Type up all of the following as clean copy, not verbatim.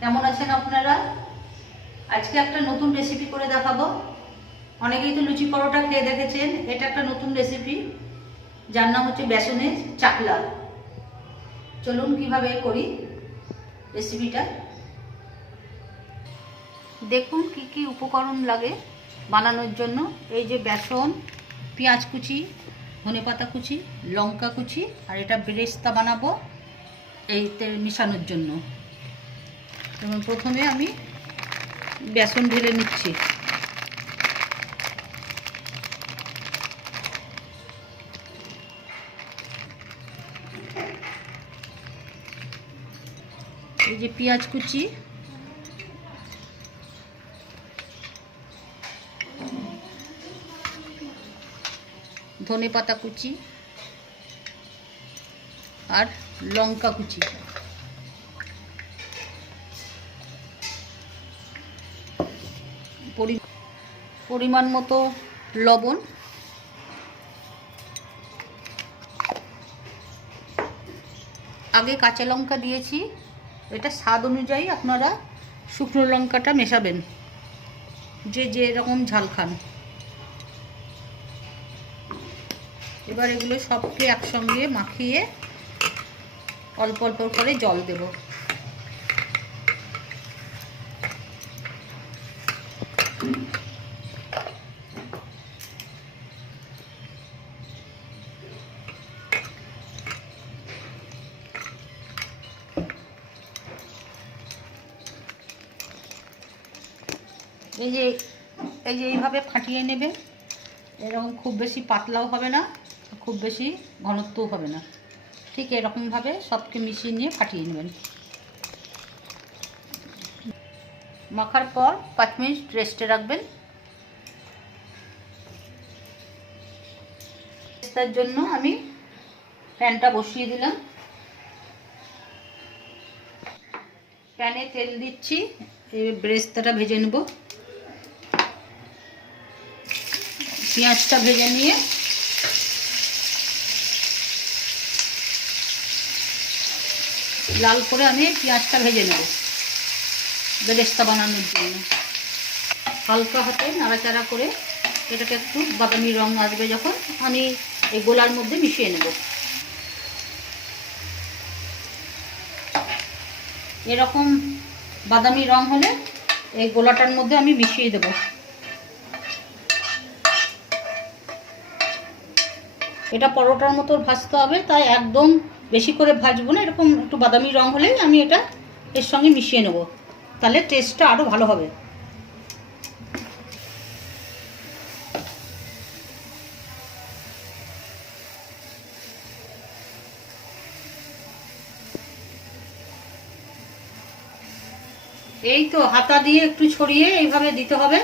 কেমন আছেন আপনারা? আজকে একটা নতুন রেসিপি করে দেখাবো। অনেকেই তো লুচি পরোটা খেয়ে দেখেছেন, এটা একটা নতুন রেসিপি যার নাম হচ্ছে বেসনের চাকলা। চলুন কিভাবে করি রেসিপিটা। দেখুন কি কি উপকরণ লাগে বানানোর জন্য। এই যে বেসন, পেঁয়াজ কুচি, ধনেপাতা কুচি, লঙ্কা কুচি, আর এটা বেরেস্তা বানাবো এইতে মিশানোর জন্য। যেমন প্রথমে আমি বেসন ঢেলে নিচ্ছি। এই যে পেঁয়াজ কুচি, ধনেপাতা কুচি আর লঙ্কা কুচি। পরিমাণ মতো লবণ, আগে কাঁচা লঙ্কা দিয়েছি, এটা স্বাদ অনুযায়ী আপনারা শুকনো লঙ্কাটা মেশাবেন, যে যেরকম ঝাল খান। এবার এগুলো সবকে একসঙ্গে মাখিয়ে অল্প অল্প করে জল দেব। এই যে এইভাবে ফাটিয়ে নেবে। এরকম খুব বেশি পাতলাও হবে না, খুব বেশি ঘনত্বও হবে না, ঠিক এরকমভাবে সবকে মিশিয়ে নিয়ে ফাটিয়ে নেবেন। মাখার পর 5 মিনিট রেস্টে রাখবেন। তার জন্য আমি প্যানটা বসিয়ে দিলাম। প্যানে তেল দিচ্ছি, বেরেস্তাটা ভেজে নেব। পেঁয়াজটা ভেজে নিয়ে লাল করে আমি পেঁয়াজটা ভেজে নেব বেরেস্তা বানানোর জন্য। হালকা হাতে নাড়াচাড়া করে এটাকে একটু বাদামি রং আসবে যখন, আমি এই গোলার মধ্যে মিশিয়ে নেব। এরকম বাদামি রং হলে এই গোলাটার মধ্যে আমি মিশিয়ে দেব। এটা পরোটার মতো ভাজতে হবে, তাই একদম বেশি করে ভাজবো না। এরকম একটু বাদামি রং হলেই আমি এটা এর সঙ্গে মিশিয়ে নেব, তাহলে টেস্টটা আরও ভালো হবে। এই তো হাতা দিয়ে একটু ছড়িয়ে এইভাবে দিতে হবে।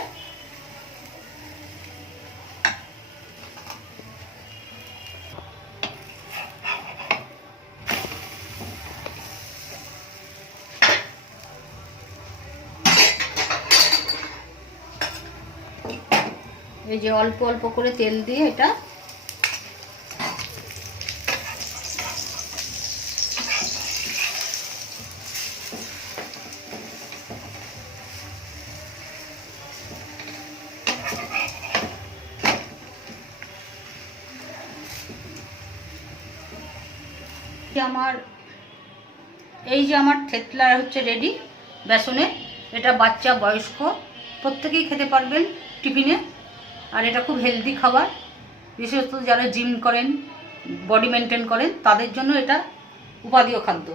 এই যে অল্প অল্প করে তেল দিয়ে এটা আমার থেতলা হচ্ছে রেডি বেসনের। এটা বাচ্চা বয়স্ক প্রত্যেকেই খেতে পারবেন টিফিনে, আর এটা খুব হেলদি খাবার। বিশেষত যারা জিম করেন, বডি মেনটেন করেন, তাদের জন্য এটা উপাদেয় খাদ্য।